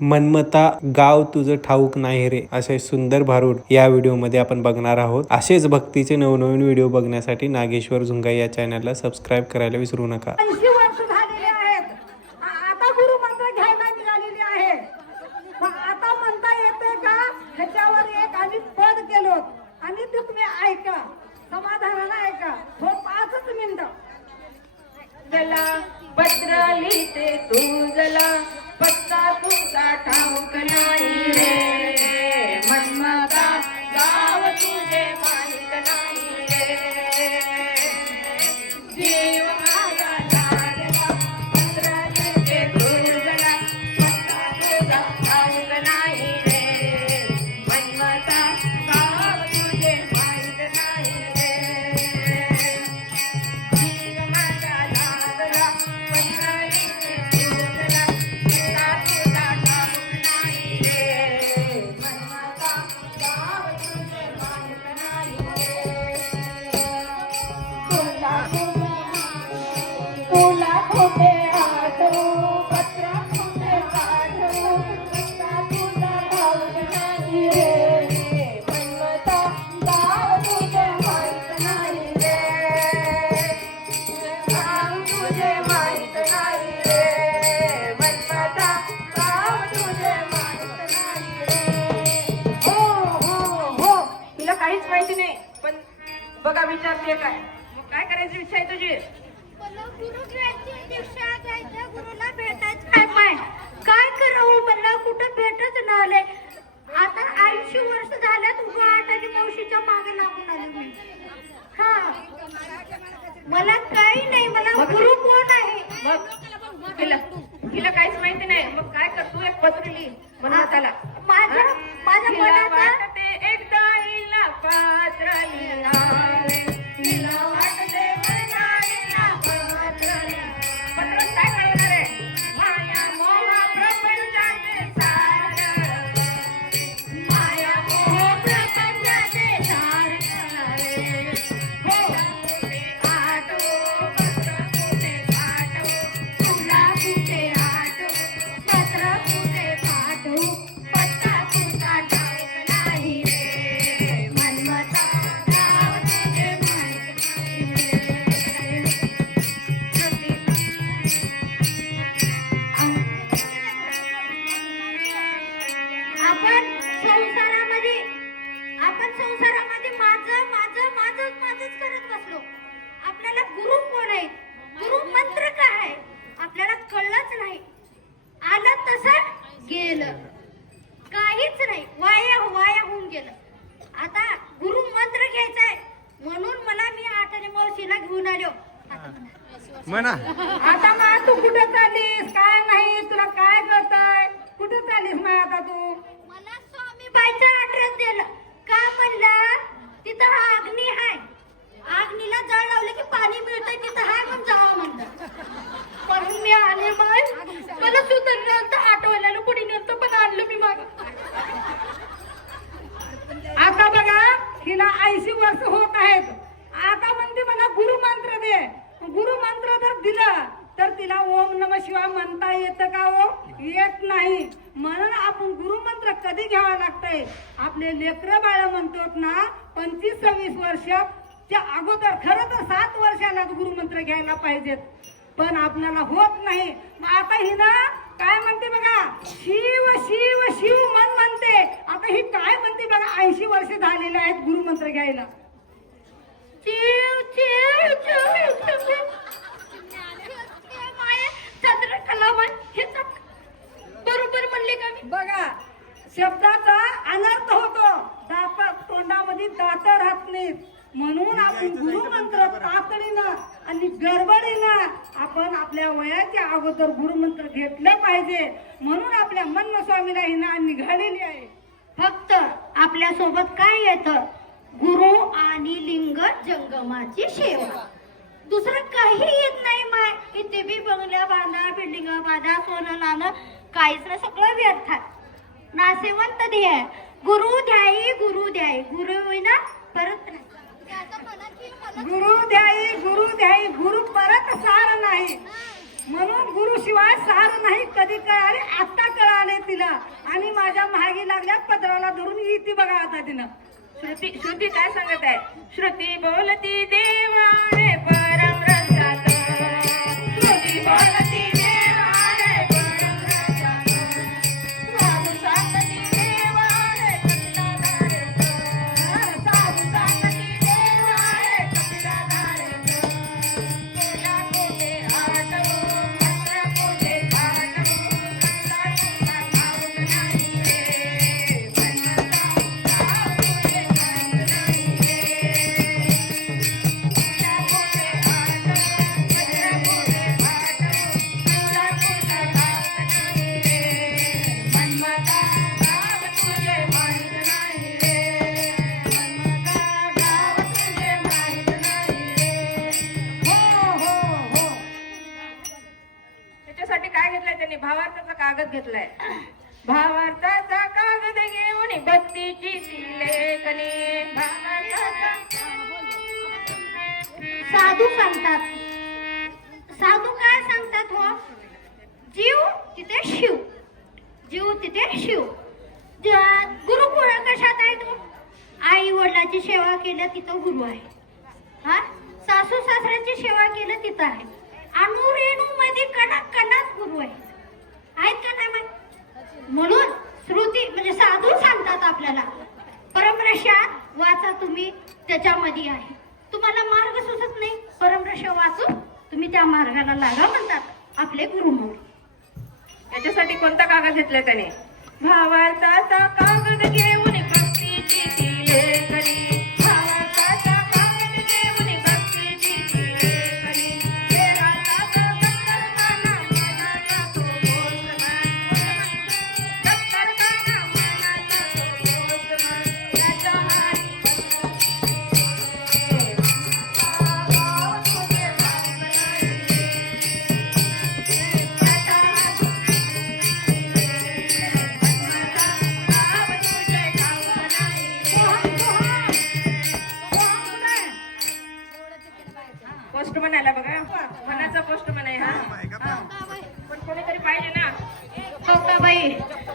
मनमता गाव तुझं ठाऊक नाही रे असे सुंदर भारूड या व्हिडिओमध्ये आपण बघणार आहोत. असेच भक्तीचे नवनवीन व्हिडिओ बघण्यासाठी नागेश्वर झुंगा या चॅनलला सबस्क्राईब करायला विसरू नका. ऐंशी बघा विचारते काय? मग काय करायची इच्छा आहे तुझी? काय करावं? मला कुठं भेटच ना आले आता ऐंशी वर्ष झाल्यात उभा आटाने मावशीच्या मागे लागून आले मी. हा. मला काही नाही मला गुरु कोण आहे? आपण संसारामध्ये आपण संसारामध्ये माझं माझं माझं माझंच करत बसलो. आपल्याला गुरु कोण आहे गुरु मंत्र काय आहे? आपल्याला कळलंच नाही. आलं तसं गेलं. काहीच नाही. वाया वाया होऊन गेलं. आता गुरु मंत्र घ्यायचा आहे. म्हणून मला मी आठाने मावशीला घेऊन आलो. आता म्हणा. आता मग तू कुठं चाललीस? काय नाही? तुला काय कळतंय? कुठं चाललीस मग आता तू मला स्वामीबाईचा ऍड्रेस दिला का म्हणलं तिथं हा अग्नी आहे अग्नीला जळ लावले की पाणी मिळतंय तिथं हाय मग जावं म्हणलं म्हणून मी आले मग मला सुधारलं आठवल्याला कुणी नव्हतं पण आणलं मी माग आता बघा तिला ऐंशी वर्ष होत आहेत. आता म्हणते मला गुरुमंत्र दे. गुरुमंत्र जर दिलं तर तिला ओम नम शिवाय म्हणता येतं का ओ येत नाही. म्हणून आपण गुरुमंत्र कधी घ्यावा लागतंय? आपले लेकर बाळ म्हणतात ना पंचवीस सव्वीस वर्षाच्या अगोदर खरं तर सात वर्षाला गुरुमंत्र घ्यायला पाहिजेत. पण आपल्याला होत नाही. मग आता ही ना काय म्हणते बघा? शिव शिव शिव मन म्हणते. आता ही काय म्हणते बघा? ऐंशी वर्ष झालेले आहेत गुरुमंत्र घ्यायला चिव चिव चिव चिव माये चंद्रकला म्हण हे चक- बरोबर म्हणले का मी बघा शब्दाचा अनर्थ होतो दात तोंडामध्ये दात राहत नाहीत म्हणून आपण गुरुमंत्र तातडीनं आणि गडबडीनं आपण आपल्या वयाच्या अगोदर गुरुमंत्र घेतलं पाहिजे. म्हणून आपल्या मन स्वामीला ही ना निघालेली आहे. फक्त आपल्यासोबत काय येतं? गुरु आणि लिंग जंगमाची सेवा. दुसरं काही येत नाही माय. इथे बी बंगल्या बांधा बिल्डिंग बांधा सोनं नाणं काहीच ना सगळं व्यर्थ नासेवंत ध्येय. गुरु द्याई गुरु द्याई. गुरु विना परत नाही. गुरु द्याई गुरु द्याई गुरु परत सार नाही. म्हणून गुरु शिवाय सार नाही कधी कळाले आता कळाले तिला. आणि माझ्या मागे लागल्या पदराला धरून येते बघा आता तिनं. श्रुती श्रुती काय सांगत आहे? श्रुती बोलती देवाणे परम कागद घेतलाय. भावार्थाचा कागद घेऊन भक्तीची लेखनी साधू सांगतात. साधू काय सांगतात हो? जीव तिथे शिव. जीव तिथे शिव. गुरु कोण कशात आहे तू? आई वडिलाची सेवा केलं तिथं गुरु आहे. हा? सासू सासऱ्यांची सेवा केलं तिथं आहे. अणू रेणू मध्ये कणक कणात गुरु आहे. आहेत का नाही माहीत? म्हणून श्रुती म्हणजे साधू सांगतात आपल्याला परमरशात वाचा तुम्ही त्याच्यामध्ये आहे. तुम्हाला मार्ग सुचत नाही. परमरश वाचून तुम्ही त्या मार्गाला लागा म्हणतात आपले गुरु म्हणून याच्यासाठी कोणता कागद घेतला त्याने? भावार्थाचा कागद घेऊन मनाचा पोस्ट म्हणाय हा. हा. पण कोणीतरी पाहिजे ना. बाई ऐंशी वर्ष